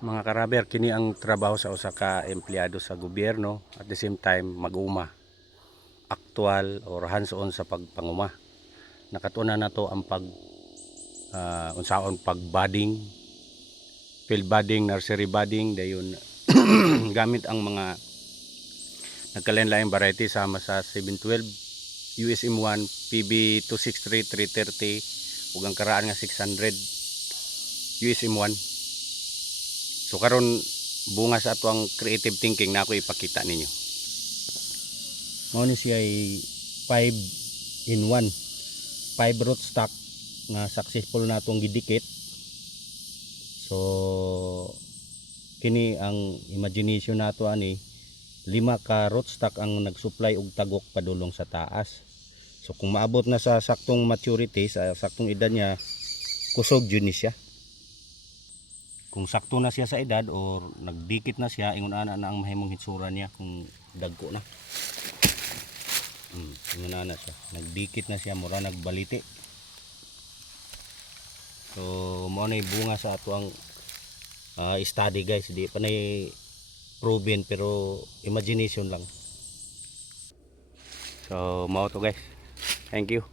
Mga karaber, kini ang trabaho sa usa ka empleyado sa gobyerno, at the same time mag-uma. Actual or hands-on sa pagpanguma. Nakatuna na to ang unsaon pag-budding, field budding, nursery budding, dayon gamit ang mga nagkalain-laing variety sama sa 712, USM1, PB263, 330 ug ang karaan nga 600 USM1. So karon bunga sa ato ang creative thinking na ako ipakita ninyo. Mao ni siya ay 5 in 1, 5 rootstock nga successful natong gidikit. So kini ang imagination nato ani, 5 ka rootstock ang nagsupply og tagok padulong sa taas. So kung maabot na sa saktong maturity, sa saktong edad niya, kusog jud ni siya. Kung sakto na siya sa edad or nagdikit na siya, ingon ana na ang mahimong hitsura niya kung dagko na. Ingon ana siya, nagdikit na siya, mura nagbaliti. So mao na bunga sa ato ang study guys, di pa na proven pero imagination lang. So mao to guys. Thank you.